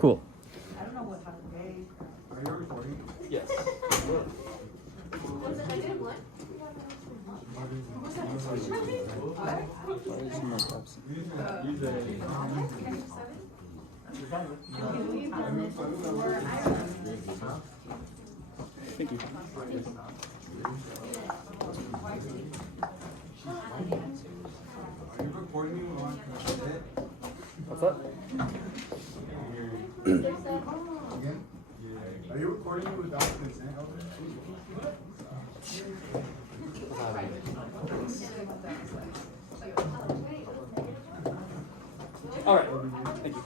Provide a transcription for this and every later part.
Cool. I don't know what time of day. Are you recording? Yes. Thank you. Are you recording me while I'm it? What's that? Again? Are you recording me without consent? All right. Thank you.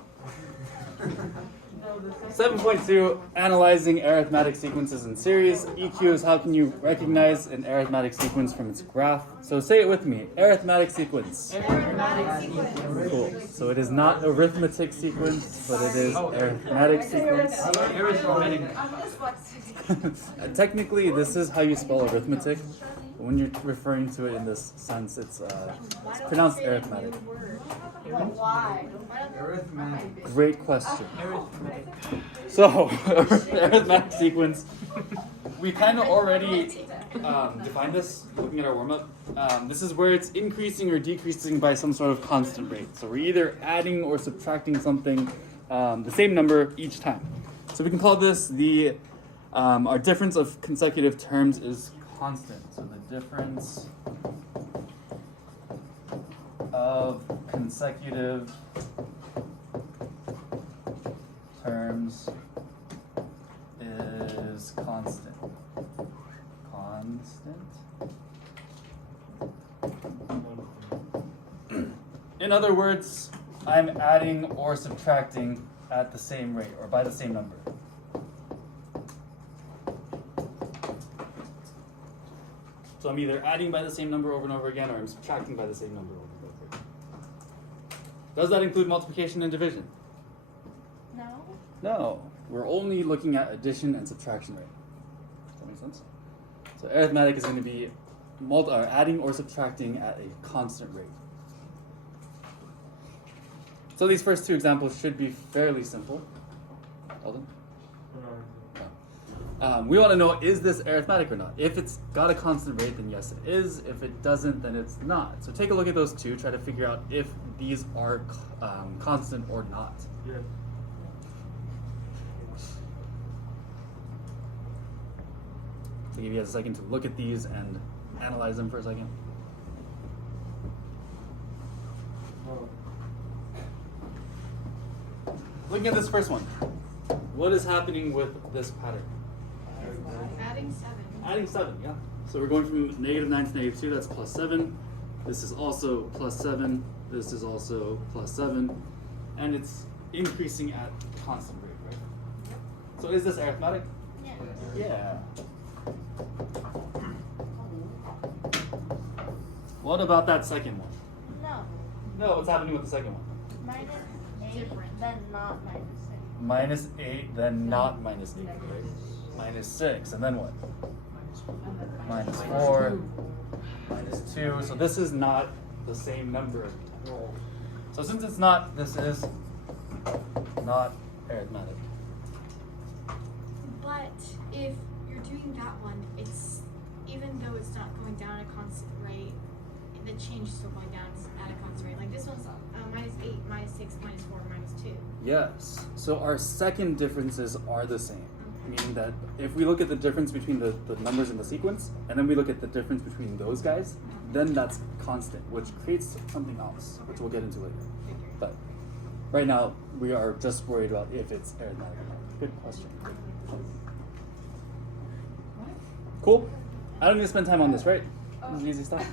7.2, analyzing arithmetic sequences in series. EQ is how can you recognize an arithmetic sequence from its graph. So say it with me, arithmetic sequence. Arithmetic sequence. Cool. So it is not arithmetic sequence, but it is arithmetic sequence. Technically, this is how you spell arithmetic. But when you're referring to it in this sense, it's pronounced arithmetic. Why? Arithmetic. Great question. So, arithmetic sequence. We kind of already defined this looking at our warm-up. This is where it's increasing or decreasing by some sort of constant rate. So we're either adding or subtracting something, the same number each time. So we can call this the, our difference of consecutive terms is constant. So the difference of consecutive terms is constant. In other words, I'm adding or subtracting at the same rate or by the same number. So I'm either adding by the same number over and over again, or I'm subtracting by the same number over and over again. Does that include multiplication and division? No. No. We're only looking at addition and subtraction rate. Does that make sense? So arithmetic is going to be adding or subtracting at a constant rate. So these first two examples should be fairly simple. Eldon? We want to know, is this arithmetic or not? If it's got a constant rate, then yes it is. If it doesn't, then it's not. So take a look at those two, try to figure out if these are constant or not. Yeah. So give you guys a second to look at these and analyze them for a second. Looking at this first one, what is happening with this pattern? Adding 7. Adding 7, yeah. So we're going from -9 to -2, that's plus 7. This is also plus 7. This is also plus 7. And it's increasing at constant rate, right? So is this arithmetic? Yes. Yeah. What about that second one? No. No, what's happening with the second one? Minus 8, then not minus 6. -8, then not -8, right? -6, and then what? -4, -2. So this is not the same number. So since it's not, this is not arithmetic. But if you're doing that one, it's even though it's not going down at a constant rate, the change is still going down at a constant rate. Like this one's -8, -6, -4, -2. Yes. So our second differences are the same. Meaning that if we look at the difference between the numbers in the sequence, and then we look at the difference between those guys, then that's constant, which creates something else, which we'll get into later. But right now, we are just worried about if it's arithmetic or not. Good question. Cool. I don't need to spend time on this, right? This is easy stuff.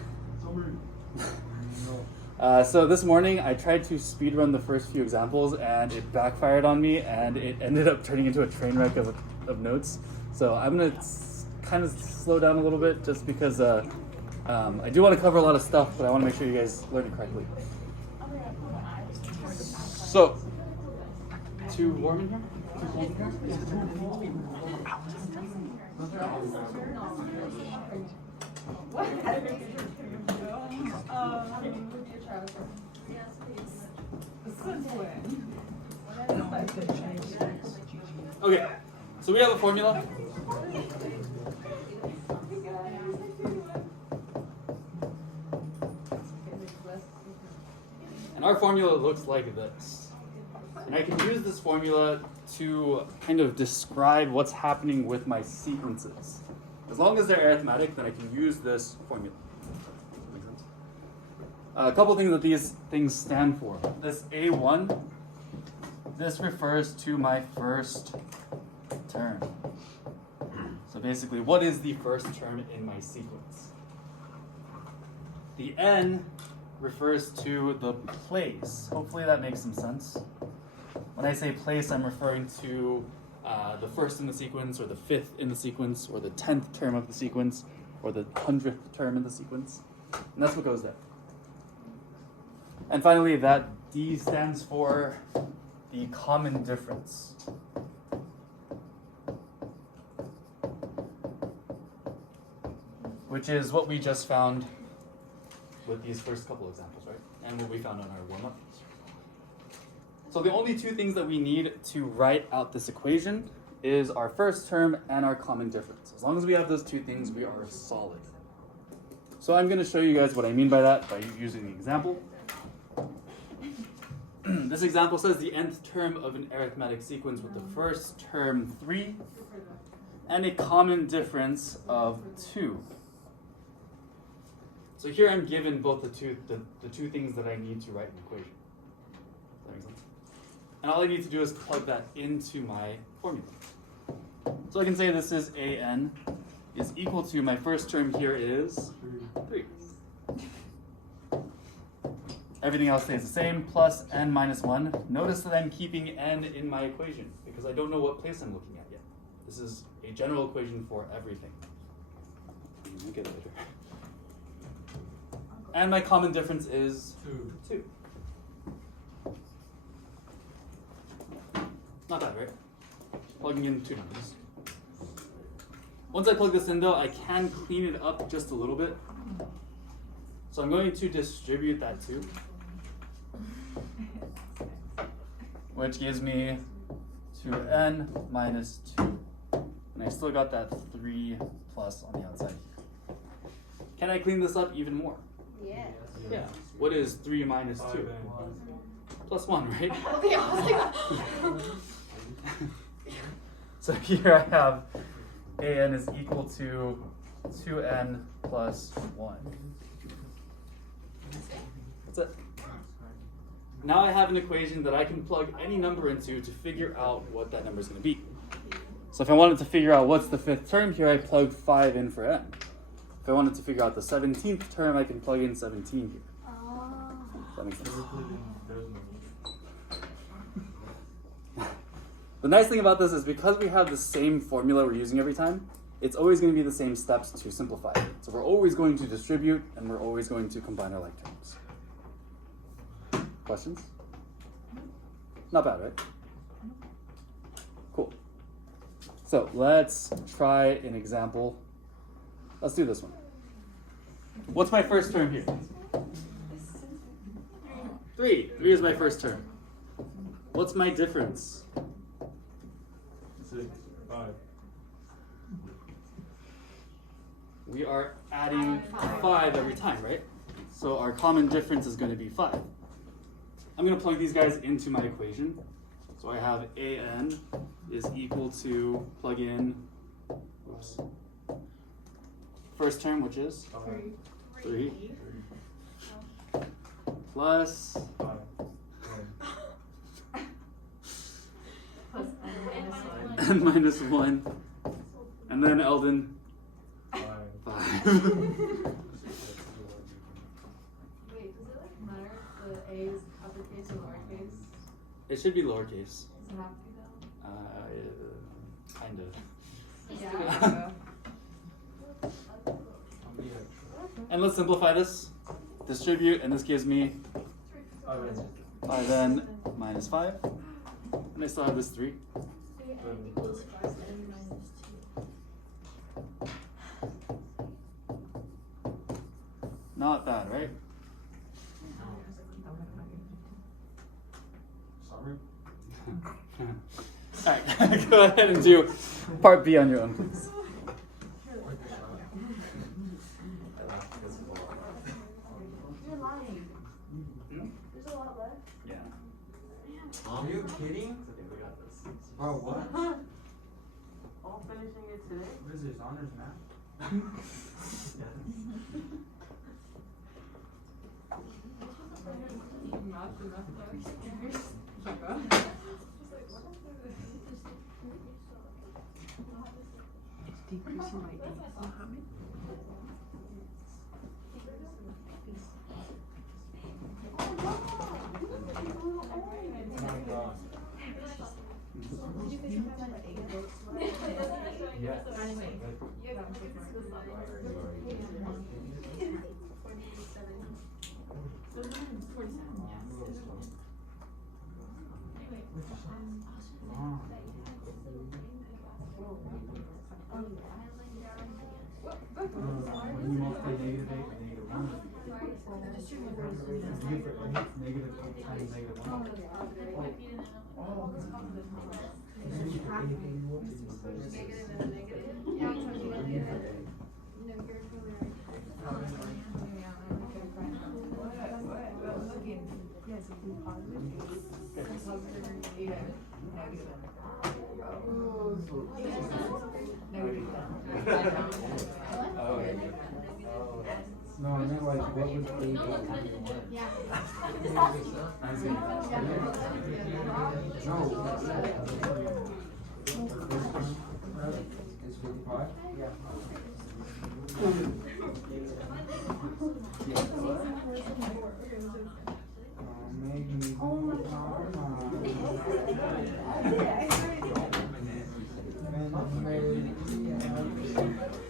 So this morning I tried to speed run the first few examples and it backfired on me and it ended up turning into a train wreck of notes. So I'm going to kind of slow down a little bit just because I do want to cover a lot of stuff, but I want to make sure you guys learn it correctly. So, too warm in here? Too cold in here? Since when? Okay, so we have a formula. And our formula looks like this. And I can use this formula to kind of describe what's happening with my sequences. As long as they're arithmetic, then I can use this formula. Make sense? A couple things that these things stand for. This A1, this refers to my first term. So basically, what is the first term in my sequence? The N refers to the place. Hopefully that makes some sense. When I say place, I'm referring to the first in the sequence, or the fifth in the sequence, or the 10th term of the sequence, or the 100th term in the sequence. And that's what goes there. And finally, that D stands for the common difference. Which is what we just found with these first couple examples, right? And what we found on our warm-up. So the only two things that we need to write out this equation is our first term and our common difference. As long as we have those two things, we are solid. So I'm going to show you guys what I mean by that by using the example. This example says the nth term of an arithmetic sequence with the first term 3 and a common difference of 2. So here I'm given both the two things that I need to write an equation. Does that make sense? And all I need to do is plug that into my formula. So I can say this is an is equal to, my first term here is 3. Everything else stays the same, plus n minus 1. Notice that I'm keeping n in my equation because I don't know what place I'm looking at yet. This is a general equation for everything. I'll get it later. And my common difference is 2. Not bad, right? Plugging in 2 numbers. Once I plug this in though, I can clean it up just a little bit. So I'm going to distribute that 2. Which gives me 2n minus 2. And I still got that 3 plus on the outside here. Can I clean this up even more? Yes. Yeah. What is 3 minus 2? Plus 1, right? Okay, I was like, So here I have an is equal to 2n plus 1. That's it. Now I have an equation that I can plug any number into to figure out what that number is going to be. So if I wanted to figure out what's the 5th term here, I plug 5 in for n. If I wanted to figure out the 17th term, I can plug in 17 here. Does that make sense? The nice thing about this is because we have the same formula we're using every time, it's always going to be the same steps to simplify it. So we're always going to distribute, and we're always going to combine our like terms. Questions? Not bad, right? Cool. So let's try an example. Let's do this one. What's my first term here? 3. 3 is my first term. What's my difference? 6, 5. We are adding 5 every time, right? So our common difference is going to be 5. I'm going to plug these guys into my equation. So I have an is equal to, plug in, oops, first term, which is 3, plus 5. n minus 1, and then Eldon, 5. Wait, does it matter if the A is uppercase or lowercase? It should be lowercase. Does it have to be though? Kind of. Yeah, I think so. And let's simplify this. Distribute, and this gives me 5n minus 5. And I still have this 3. Not bad, right? Summary? All right, go ahead and do part B on your own, please. You're lying. There's a lot left. Yeah. Are you kidding? Bro, what? All finishing it today? What is this, honors math? It's decreasing by 8. Mohammed? Oh my god. Yes. When you multiply -8 and -1, it's different, right? Negative 8 times -1. No, I meant like, what was 8 times 1? Yeah. No. It's 55? Yeah. Maybe.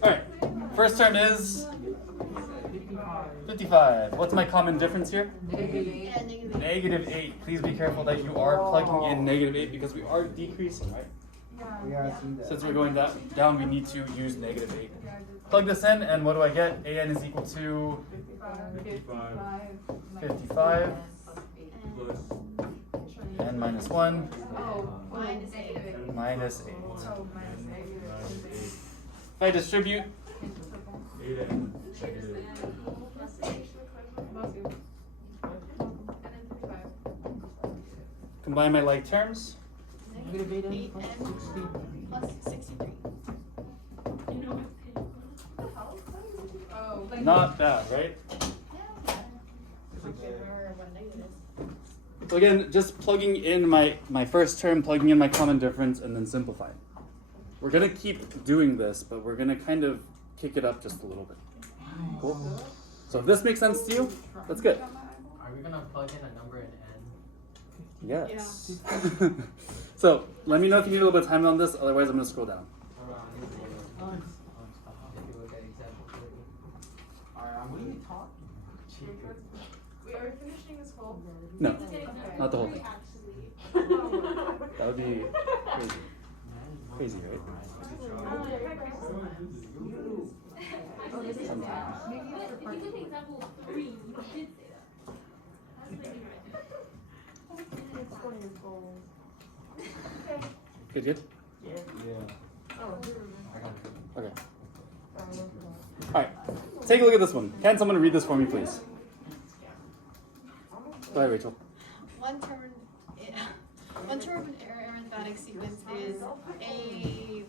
All right, first term is 55. What's my common difference here? Yeah, Negative 8. Please be careful that you are plugging in negative 8 because we are decreasing, right? Yeah, I see that. Since we're going down, we need to use negative 8. Plug this in, and what do I get? AN is equal to 55 and minus 1 minus 8. minus 8. If I distribute, combine my like terms, Negative 8 8 plus and 60. plus 63. not bad, right? Yeah. Or what negative is. So again, just plugging in my first term, plugging in my common difference, and then simplifying. We're gonna keep doing this, but we're gonna kind of kick it up just a little bit. Cool? So if this makes sense to you, that's good. Are we gonna plug in a number in n? Yes. So let me know if you need a little bit of time on this, otherwise I'm gonna scroll down. If you look at example 30. Alright, what are you talking? Wait, are we finishing this whole? No, not the whole thing. That would be crazy. Crazy, right? Sometimes. If you took example 3, you did say that. Good, good? Yeah. Okay. Alright, take a look at this one. Can someone read this for me, please? Go ahead, Rachel. One term of an arithmetic sequence is what did you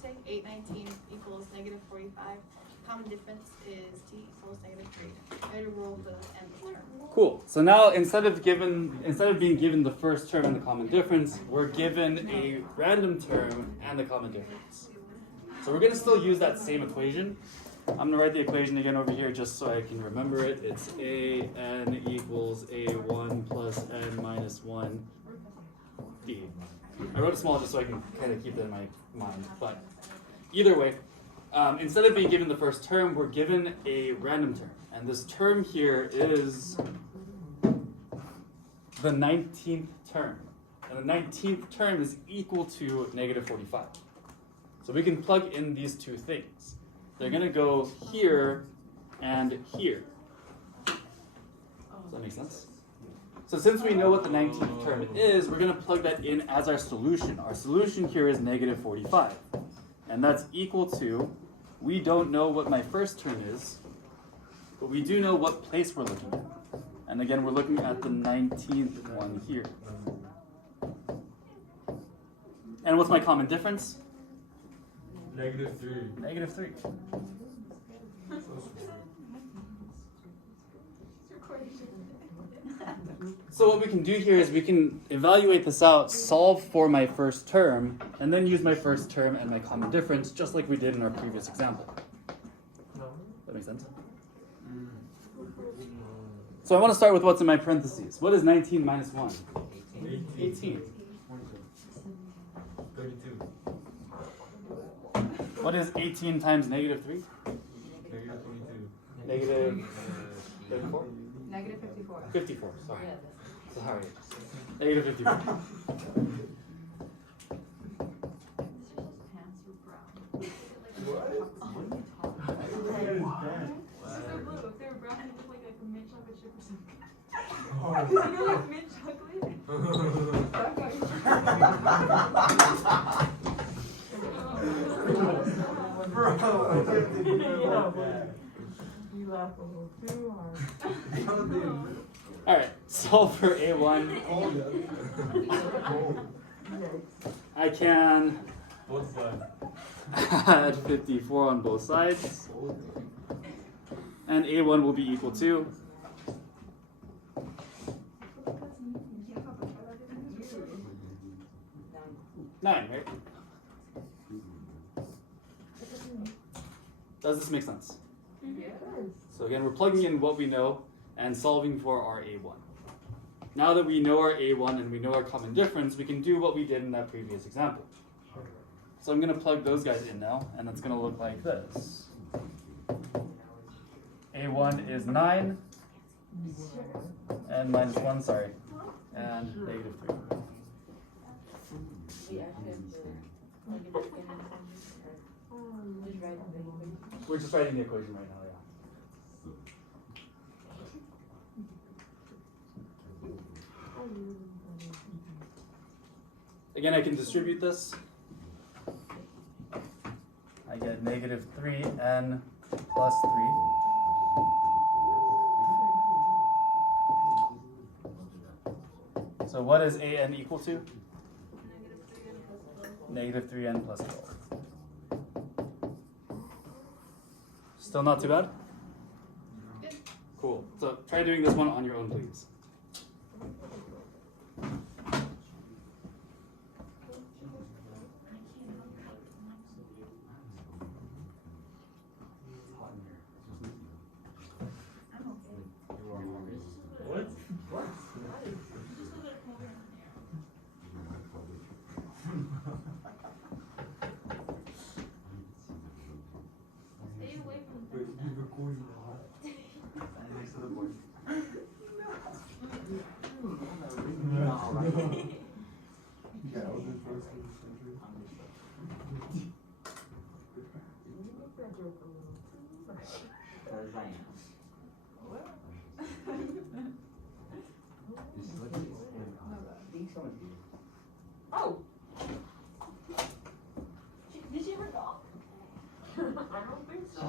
say? 819 equals negative 45. Common difference is t equals negative 3. I had a rule for the nth term. Cool. So now instead of being given the first term and the common difference, we're given a random term and the common difference. So we're going to still use that same equation. I'm going to write the equation again over here just so I can remember it. It's an equals a1 plus n minus 1 d. I wrote it small just so I can kind of keep that in my mind. But either way, instead of being given the first term, we're given a random term. And this term here is the 19th term. And the 19th term is equal to negative 45. So we can plug in these two things. They're going to go here and here. Does that make sense? So since we know what the 19th term is, we're going to plug that in as our solution. Our solution here is negative 45. And that's equal to, we don't know what my first term is, but we do know what place we're looking at. And again, we're looking at the 19th one here. And what's my common difference? Negative 3. Negative 3. So what we can do here is we can evaluate this out, solve for my first term, and then use my first term and my common difference, just like we did in our previous example. That makes sense? So I want to start with what's in my parentheses. What is 19 minus 1? 18. 32. What is 18 times negative 3? Negative 22. Negative 34? Negative 54. 54, sorry. Sorry. Negative 54. They're blue. If they were brown, they'd look like a mint chocolate chip or something. Oh. You know, like mint chocolate? Bro, You laugh a little too hard. Alright, solve for A1. I can Both sides. add 54 on both sides. And A1 will be equal to 9, right? Does this make sense? So again, we're plugging in what we know and solving for our A1. Now that we know our A1 and we know our common difference, we can do what we did in that previous example. So I'm going to plug those guys in now, and it's going to look like this. A1 is 9, and minus 1, sorry, and negative 3. We're just writing the equation right now, yeah. Again, I can distribute this. I get negative 3n plus 3. So what is an equal to? Negative 3n plus 12. Still not too bad? Cool. So try doing this one on your own, please. What? What? Stay away from Wait, you're recording now. Next to the board. Yeah, I was in first in the century. Oh! Did she ever go? I don't think so.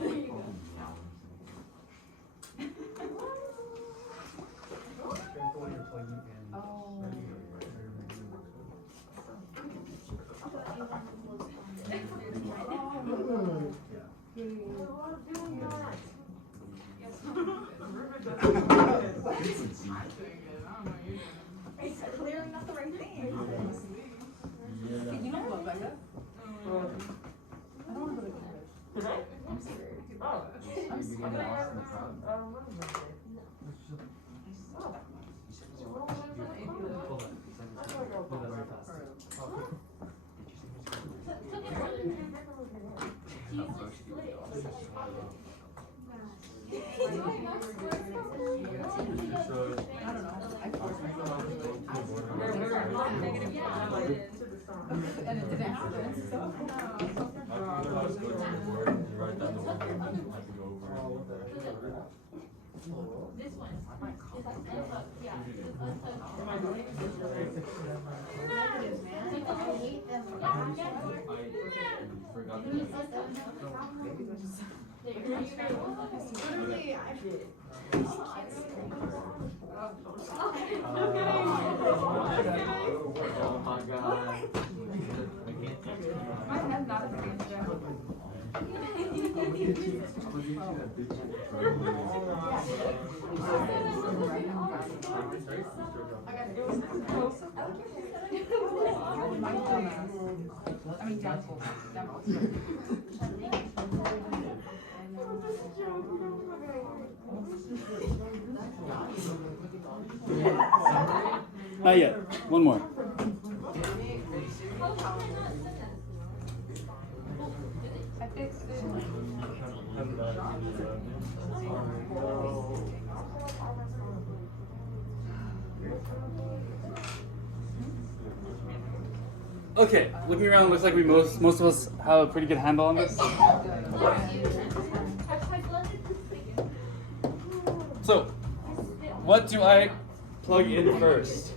There you go. Careful when you're plugging in. It's clearly not the right thing. Yeah. You know what, Becca? I don't want to go to college. Did I? I'm scared. Oh. I'm scared. I don't remember that day. Oh. Pull that. I feel like I'll Pull that very go fast. further. So, I don't know. I forced myself. Negative, yeah, I did. And it didn't happen, so. I was going to the board and write down the one I had to go over. This one. Yeah. I hate them. Literally, I Oh my god. My head's not as big as Joe. I mean, doubtful. Not yet. One more. I fixed it. Okay, looking around, looks like we most of us have a pretty good handle on this. So, what do I plug in first?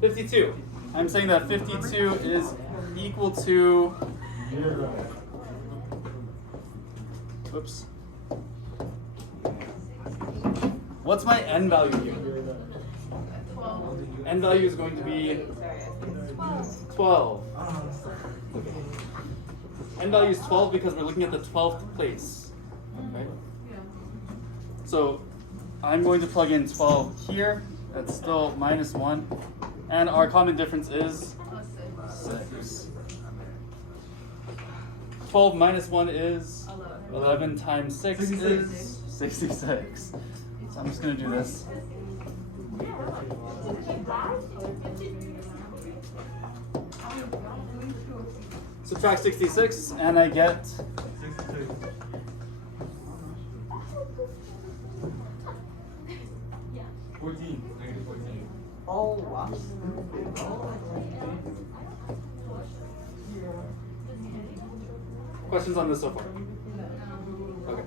52. I'm saying that 52 is equal to. Whoops. What's my n value here? N value is going to be 12. N value is 12 because we're looking at the 12th place. Right? So I'm going to plug in 12 here. That's still minus 1. And our common difference is 6. 12 minus 1 is 11 times 6 is 66. So I'm just going to do this. Subtract 66 and I get 14. Negative 14. Oh, wow. questions on this so far? Okay.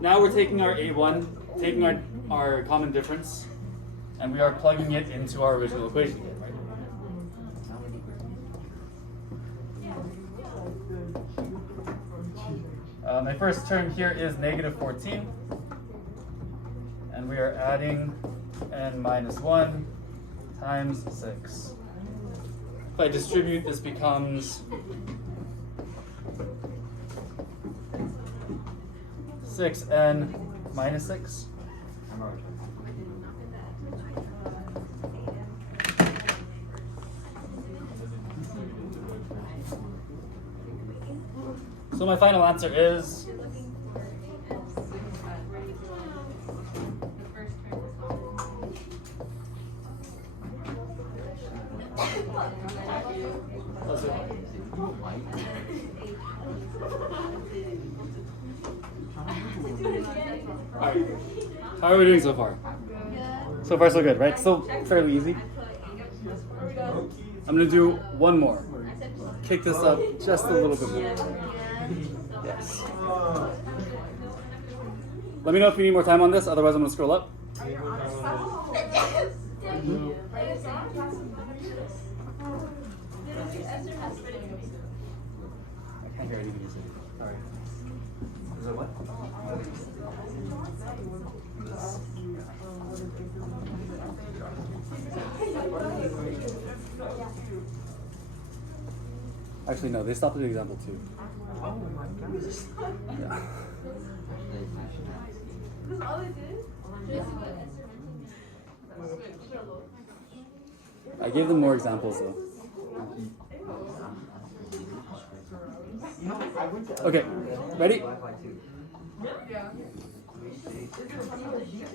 Now we're taking our A1, taking our common difference, and we are plugging it into our original equation again, right? My first term here is negative 14, and we are adding n minus 1 times 6. If I distribute, this becomes 6n minus 6. So my final answer is Alright. How are we doing so far? So far so good, right? Still fairly easy. I'm gonna do one more. Kick this up just a little bit more. Yes. Let me know if you need more time on this, otherwise I'm gonna scroll up. I can't hear anything you say. Sorry. Is it what? Actually, no, they stopped at example 2. Oh my gosh. Yeah. That's all they did? I gave them more examples though. Okay, ready? Yeah.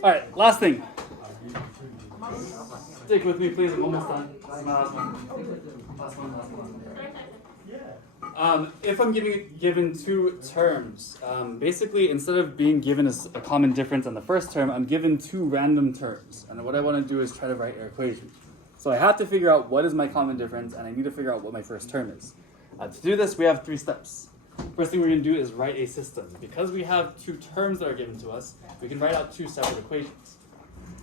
Alright, last thing. Stick with me, please. I'm almost done. This is my last one. Last one. If I'm given two terms, basically instead of being given a common difference on the first term, I'm given two random terms. And what I want to do is try to write an equation. So I have to figure out what is my common difference, and I need to figure out what my first term is. To do this, we have 3 steps. First thing we're going to do is write a system. Because we have two terms that are given to us, we can write out two separate equations.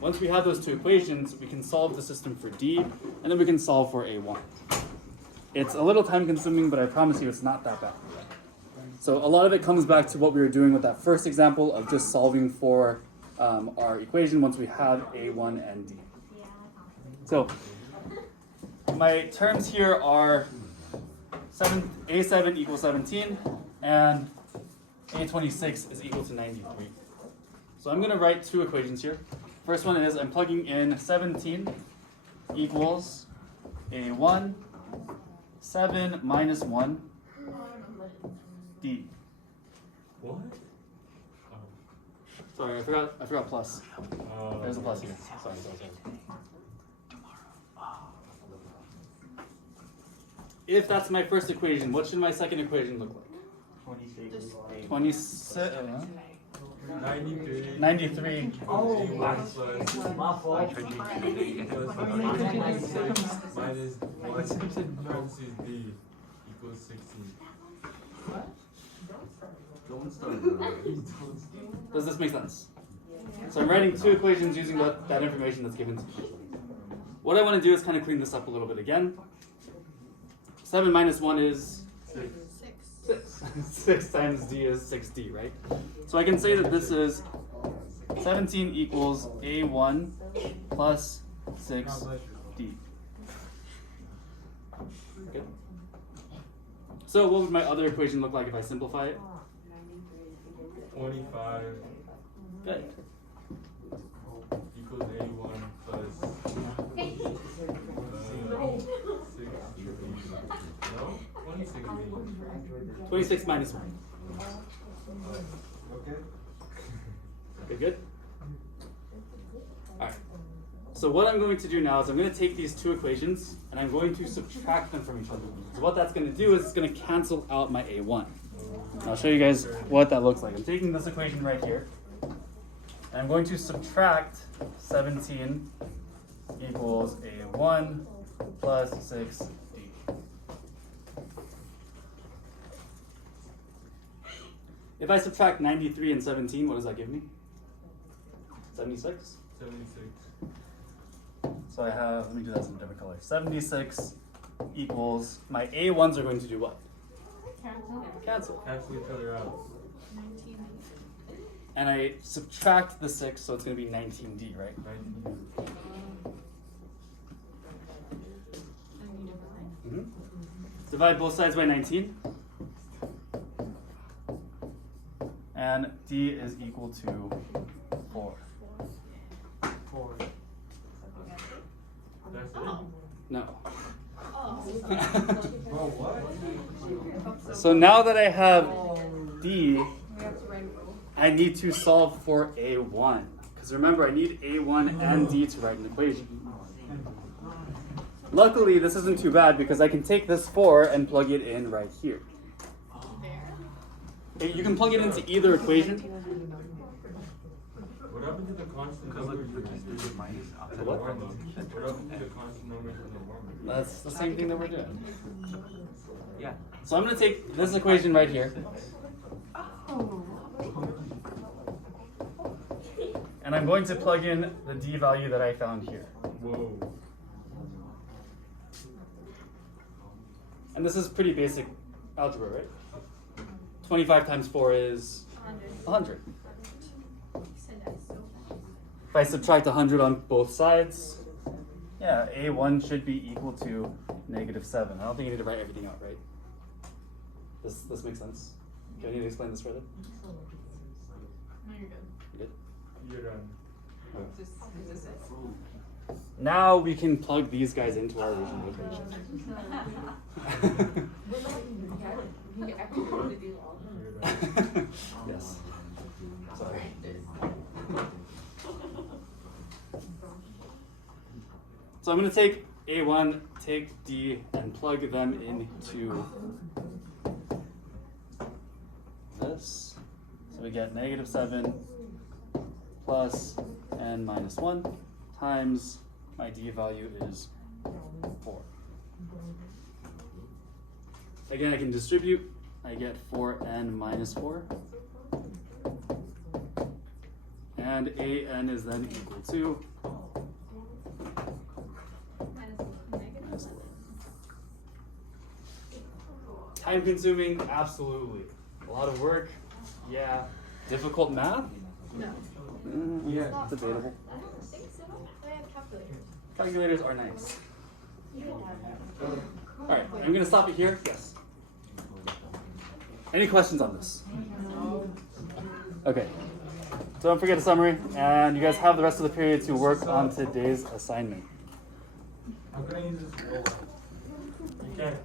Once we have those two equations, we can solve the system for D, and then we can solve for A1. It's a little time consuming, but I promise you it's not that bad. So a lot of it comes back to what we were doing with that first example of just solving for our equation once we have A1 and D. So my terms here are A7 equals 17 and A26 is equal to 93. So I'm going to write two equations here. First one is I'm plugging in 17 equals A1, 7 minus 1, D. What? Sorry, I forgot plus. Oh. There's a plus here. Sorry. If that's my first equation, what should my second equation look like? 26. 93. Oh, minus 96 minus parentheses D equals 16. Does this make sense? So I'm writing two equations using that information that's given to me. What I want to do is kind of clean this up a little bit again. 7 minus 1 is 6. 6 times D is 6D, right? So I can say that this is 17 equals A1 plus 6D. Okay. So what would my other equation look like if I simplify it? 25 Good. equals 81 plus 26. 26 minus 1. Okay, good? Alright. So what I'm going to do now is I'm going to take these two equations and I'm going to subtract them from each other. So what that's going to do is it's going to cancel out my A1. And I'll show you guys what that looks like. I'm taking this equation right here and I'm going to subtract 17 equals A1 plus 6D. If I subtract 93 and 17, what does that give me? 76? 76. So I have, let me do that in a different color. 76 equals, my A1s are going to do what? Cancel. Cancel each other out. And I subtract the 6, so it's going to be 19D, right? 19. Mm-hmm. Divide both sides by 19. And D is equal to 4. 4. That's it? No. Bro, what? So now that I have D, I need to solve for A1. Because remember, I need A1 and D to write an equation. Luckily, this isn't too bad because I can take this 4 and plug it in right here. You can plug it into either equation. What happened to the constant numbers you just minus after the warm-up? What happened to the constant numbers in the warm-up? That's the same thing that we're doing. Yeah. So I'm going to take this equation right here. And I'm going to plug in the D value that I found here. Whoa. And this is pretty basic algebra, right? 25 times 4 is 100. If I subtract 100 on both sides, yeah, A1 should be equal to -7. I don't think you need to write everything out, right? This makes sense. Do I need to explain this further? No, you're good. You good? You're done. Is this it? Now we can plug these guys into our original equation. You get everyone to do all of You're done. Yes. Sorry. So I'm going to take A1, take D, and plug them into this. So we get -7 plus n minus 1 times my D value is 4. Again, I can distribute I get 4n minus 4. And an is then equal to Minus -1. time consuming, absolutely. A lot of work, yeah. Difficult math? No. Yeah, debatable. I don't think so. They have calculators. Calculators are nice. You can have Alright, I'm gonna stop it here. Yes. Any questions on this? Okay. So don't forget the summary, and you guys have the rest of the period to work on today's assignment. How can I use this roller? You can't.